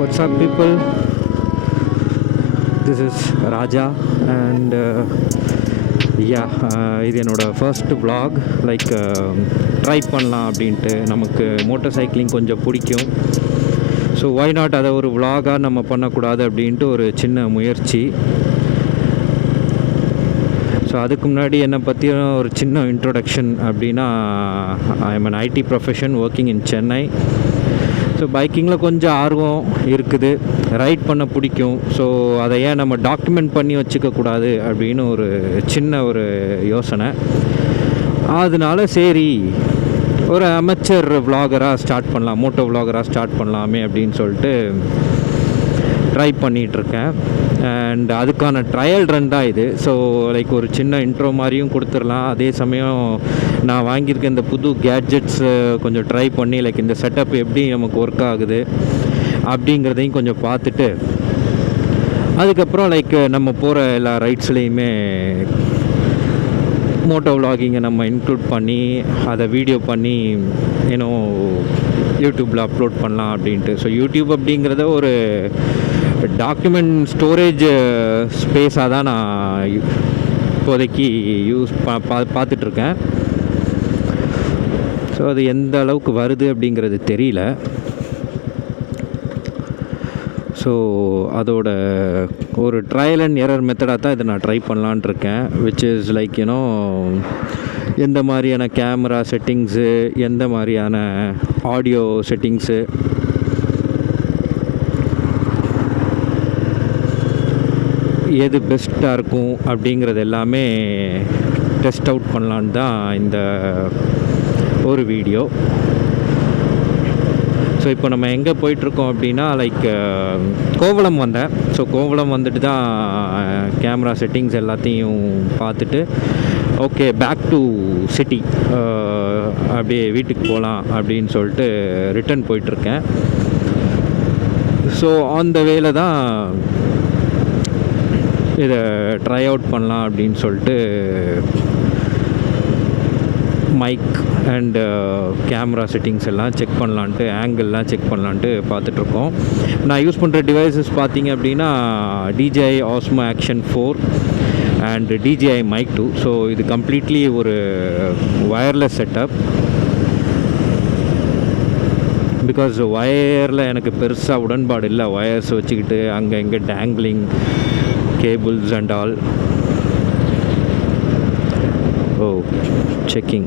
What's up, people? This is Raja, and இது என்னோடய first vlog. Like try பண்ணலாம் அப்படின்ட்டு. நமக்கு மோட்டார் சைக்கிளிங் கொஞ்சம் பிடிக்கும். ஸோ ஒய் நாட் அதை ஒரு vlog-ஆக நம்ம பண்ணக்கூடாது அப்படின்ட்டு ஒரு சின்ன முயற்சி. ஸோ அதுக்கு முன்னாடி என்னை பற்றின ஒரு சின்ன இன்ட்ரொடக்ஷன் அப்படின்னா, I am an IT profession working in Chennai. So பைக்கிங்கில் கொஞ்சம் ஆர்வம் இருக்குது, ரைட் பண்ண பிடிக்கும். ஸோ அதை ஏன் நம்ம டாக்குமெண்ட் பண்ணி வச்சுக்கக்கூடாது அப்படின்னு ஒரு சின்ன ஒரு யோசனை. அதனால சரி, ஒரு அமெச்சர் விலாகராக ஸ்டார்ட் பண்ணலாம், மோட்டோ விலாகராக ஸ்டார்ட் பண்ணலாமே அப்படின்னு சொல்லிட்டு ட்ரை பண்ணிகிட்ருக்கேன். அண்ட் அதுக்கான ட்ரையல் ரன் தான் இது. ஸோ லைக் ஒரு சின்ன இன்ட்ரோ மாதிரியும் கொடுத்துடலாம். அதே சமயம் நான் வாங்கியிருக்க இந்த புது கேட்ஜெட்ஸ் கொஞ்சம் ட்ரை பண்ணி, லைக் இந்த செட்டப் எப்படி நமக்கு ஒர்க் ஆகுது அப்படிங்கிறதையும் கொஞ்சம் பார்த்துட்டு, அதுக்கப்புறம் லைக் நம்ம போகிற எல்லா ரைட்ஸ்லேயுமே மோட்டோ விலாகிங்கை நம்ம இன்க்ளூட் பண்ணி அதை வீடியோ பண்ணி இன்னும் யூடியூப்பில் அப்லோட் பண்ணலாம் அப்படின்ட்டு. ஸோ யூடியூப் அப்படிங்கிறத ஒரு டாக்குமெண்ட் ஸ்டோரேஜ் ஸ்பேஸாக தான் நான் இப்போதைக்கு யூஸ் பார்த்துட்ருக்கேன். ஸோ அது எந்த அளவுக்கு வருது அப்படிங்கிறது தெரியல. ஸோ அதோட ஒரு ட்ரையல் அண்ட் எரர் மெத்தடாக தான் இதை நான் ட்ரை பண்ணலான் இருக்கேன். விச் இஸ் லைக் எந்த மாதிரியான கேமரா செட்டிங்ஸு, எந்த மாதிரியான ஆடியோ செட்டிங்ஸு, எது பெஸ்ட்டாக இருக்கும் அப்படிங்கிறது எல்லாமே டெஸ்ட் அவுட் பண்ணலான்னு தான் இந்த ஒரு வீடியோ. ஸோ இப்போ நம்ம எங்கே போயிட்டுருக்கோம் அப்படின்னா, லைக் கோவளம் வந்தேன். ஸோ கோவளம் வந்துட்டு தான் கேமரா செட்டிங்ஸ் எல்லாத்தையும் பார்த்துட்டு, ஓகே பேக் டு சிட்டி, அப்படியே வீட்டுக்கு போகலாம் அப்படின்னு சொல்லிட்டு ரிட்டன் போயிட்டுருக்கேன். ஸோ ஆன் த வேல தான் இதை ட்ரை அவுட் பண்ணலாம் அப்படின்னு சொல்லிட்டு மைக் அண்டு கேமரா செட்டிங்ஸ் எல்லாம் செக் பண்ணலான்ட்டு, ஆங்கிள்லாம் செக் பண்ணலான்ட்டு பார்த்துட்ருக்கோம். நான் யூஸ் பண்ணுற டிவைசஸ் பார்த்தீங்க அப்படின்னா DJI Osmo Action 4 and DJI Mic 2. So இது கம்ப்ளீட்லி ஒரு வயர்லெஸ் செட்டப். பிகாஸ் ஒயரில் எனக்கு பெருசாக உடன்பாடு இல்லை. ஒயர்ஸ் வச்சுக்கிட்டு அங்கே இங்கே dangling cables and all. Oh, checking.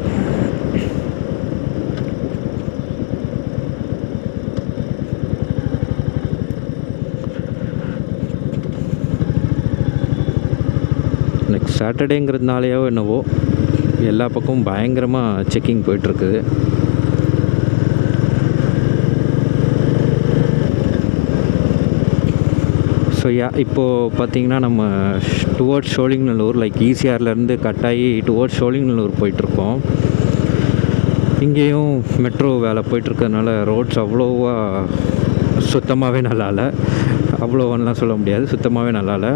Next சாட்டர்டேங்கிறதுனாலையோ என்னவோ எல்லா பக்கமும் பயங்கரமாக செக்கிங் போயிட்டுருக்குது. ஸோ இப்போது பார்த்திங்கன்னா நம்ம டுவர்ட்ஸ் சோழிங்கநல்லூர், லைக் ஈசிஆர்லேருந்து கட் ஆகி டுவர்ட்ஸ் சோழிங்கநல்லூர் போயிட்டுருக்கோம். இங்கேயும் மெட்ரோ வேலை போயிட்டுருக்கறதுனால ரோட்ஸ் அவ்வளோவா சுத்தமாகவே நல்லா இல்லை. அவ்வளோவெல்லாம் சொல்ல முடியாது, சுத்தமாகவே நல்லா இல்லை.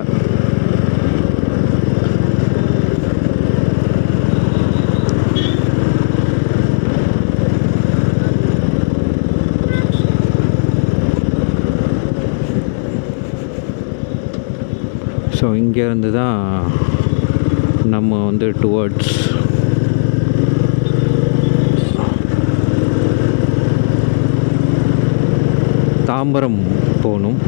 ஸோ இங்கேருந்து தான் நம்ம வந்து டுவர்ட்ஸ் தாம்பரம் போகணும்.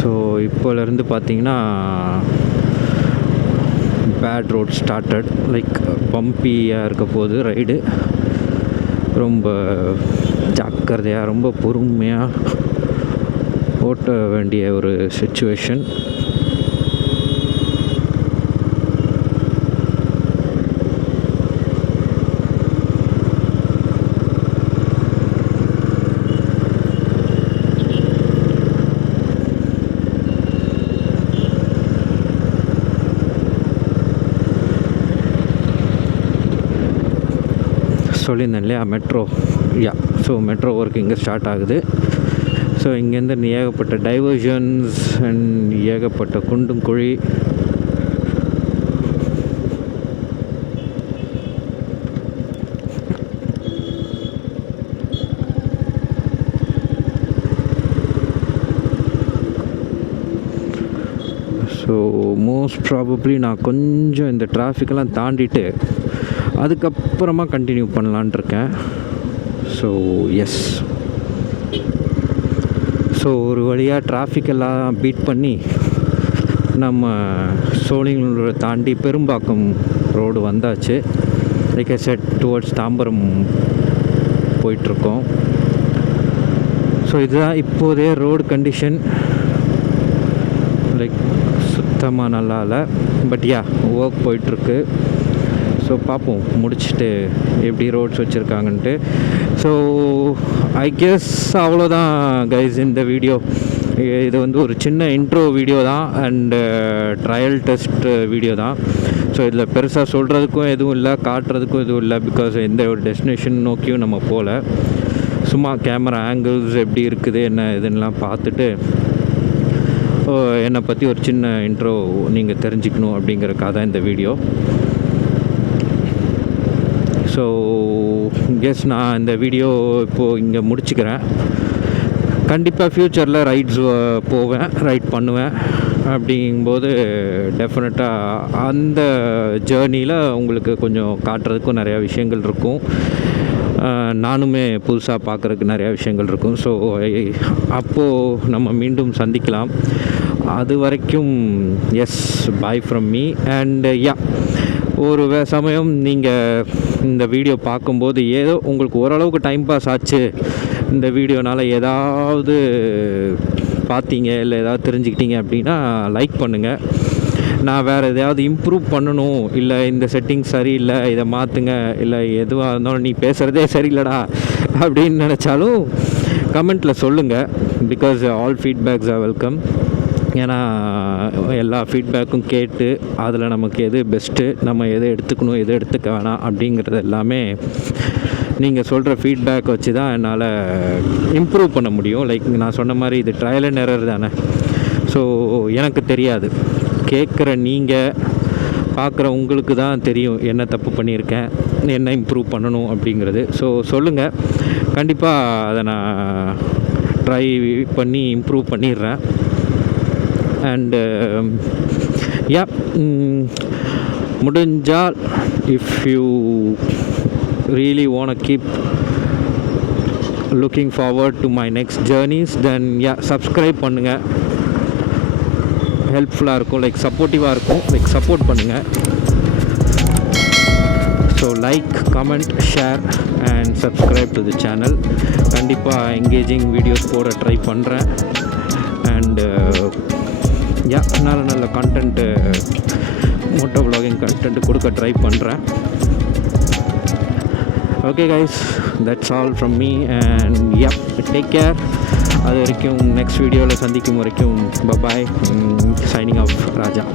ஸோ இப்போலேருந்து பார்த்தீங்கன்னா பேட் ரோட் ஸ்டார்டட். லைக் பம்பியாக இருக்க போது ரைடு. ரொம்ப ஜாக்கிரதையாக, ரொம்ப பொறுமையாக ஓட்ட வேண்டிய ஒரு சிச்சுவேஷன். சொல்லியிருந்தேன் இல்லையா மெட்ரோ. ஸோ மெட்ரோ ஒர்க் இங்கே ஸ்டார்ட் ஆகுது. ஸோ இங்கேருந்து ஏகப்பட்ட டைவர்ஷன்ஸ் அண்ட் ஏகப்பட்ட குண்டும் குழி. ஸோ மோஸ்ட் ப்ராபப்ளி நான் கொஞ்சம் இந்த டிராஃபிக்கெல்லாம் தாண்டிட்டு அதுக்கப்புறமா கண்டினியூ பண்ணலான் இருக்கேன். ஸோ எஸ், ஸோ ஒரு வழியாக டிராஃபிக்கெல்லாம் பீட் பண்ணி நம்ம சோழிங்கநல்லூரை தாண்டி பெரும்பாக்கம் ரோடு வந்தாச்சு. Like I set towards Tambaram போயிட்டுருக்கோம். ஸோ இதுதான் இப்போதைய ரோடு கண்டிஷன். லைக் சுத்தமாக நல்லா இல்லை, பட் ஒர்க் போயிட்டுருக்கு. ஸோ பார்ப்போம் முடிச்சுட்டு எப்படி ரோட்ஸ் வச்சுருக்காங்கன்ட்டு. ஸோ ஐ கெஸ் அவ்வளோதான் கைஸ் இந்த வீடியோ. இது வந்து ஒரு சின்ன இன்ட்ரோ வீடியோ தான் அண்டு ட்ரையல் டெஸ்ட் வீடியோ தான். ஸோ இதில் பெருசாக சொல்கிறதுக்கும் எதுவும் இல்லை, காட்டுறதுக்கும் எதுவும் இல்லை. பிகாஸ் எந்த ஒரு டெஸ்டினேஷன் நோக்கியும் நம்ம போகல. சும்மா கேமரா ஆங்கிள்ஸ் எப்படி இருக்குது என்ன இதுன்னெலாம் பார்த்துட்டு என்னை பற்றி ஒரு சின்ன இன்ட்ரோ நீங்கள் தெரிஞ்சுக்கணும் அப்படிங்கிறக்காக தான் இந்த வீடியோ. ஸோ கெஸ் நான் இந்த வீடியோ இப்போது இங்கே முடிச்சுக்கிறேன். கண்டிப்பாக ஃப்யூச்சரில் ரைட்ஸ் போவேன், ரைட் பண்ணுவேன். அப்படிங்கும்போது டெஃபினட்டாக அந்த ஜேர்னியில் உங்களுக்கு கொஞ்சம் காட்டுறதுக்கும் நிறையா விஷயங்கள் இருக்கும். நானுமே புதுசாக பார்க்குறதுக்கு நிறையா விஷயங்கள் இருக்கும். ஸோ அப்போது நம்ம மீண்டும் சந்திக்கலாம். அது வரைக்கும் எஸ், பாய் ஃப்ரம் மீ. அண்ட் ஒரு சமயம் நீங்கள் இந்த வீடியோ பார்க்கும்போது ஏதோ உங்களுக்கு ஓரளவுக்கு டைம் பாஸ் ஆச்சு, இந்த வீடியோனால் ஏதாவது பார்த்தீங்க இல்லை ஏதாவது தெரிஞ்சுக்கிட்டீங்க அப்படின்னா லைக் பண்ணுங்கள். நான் வேறு எதையாவது இம்ப்ரூவ் பண்ணணும், இல்லை இந்த செட்டிங் சரியில்லை இதை மாற்றுங்க, இல்லை எதுவாக இருந்தாலும் நீ பேசுகிறதே சரியில்லடா அப்படின்னு நினச்சாலும் கமெண்ட்டில் சொல்லுங்கள். Because all feedbacks are welcome. ஏன்னா எல்லா ஃபீட்பேக்கும் கேட்டு அதில் நமக்கு எது பெஸ்ட்டு, நம்ம எதை எடுத்துக்கணும் எதை எடுத்துக்க வேணாம் அப்படிங்கிறது எல்லாமே நீங்கள் சொல்கிற ஃபீட்பேக் வச்சு தான் என்னால் இம்ப்ரூவ் பண்ண முடியும். லைக் நான் சொன்ன மாதிரி இது ட்ரையல் அண்ட் எரர் தானே. ஸோ எனக்கு தெரியாது, கேட்குற நீங்கள் பார்க்குற உங்களுக்கு தான் தெரியும் என்ன தப்பு பண்ணியிருக்கேன், என்ன இம்ப்ரூவ் பண்ணணும் அப்படிங்கிறது. ஸோ சொல்லுங்கள், கண்டிப்பாக அதை நான் ட்ரை பண்ணி இம்ப்ரூவ் பண்ணிடுறேன். அண்டு முடிஞ்சால் if you really want keep looking forward to my next journeys, then subscribe பண்ணுங்கள். ஹெல்ப்ஃபுல்லாக இருக்கும், லைக் சப்போர்ட்டிவாக இருக்கும், லைக் சப்போர்ட் பண்ணுங்கள். So like, comment, share and subscribe to the channel. கண்டிப்பாக என்கேஜிங் வீடியோஸ் போட ட்ரை பண்ணுறேன். அண்டு நல்ல கண்டென்ட்டு, மோட்டோ vlogging கண்டென்ட் கொடுக்க ட்ரை பண்ணுறேன். Okay guys, that's all from me and take care. அது வரைக்கும் நெக்ஸ்ட் வீடியோவில் சந்திக்கும் வரைக்கும் பபாய். சைனிங் ஆஃப் ராஜா.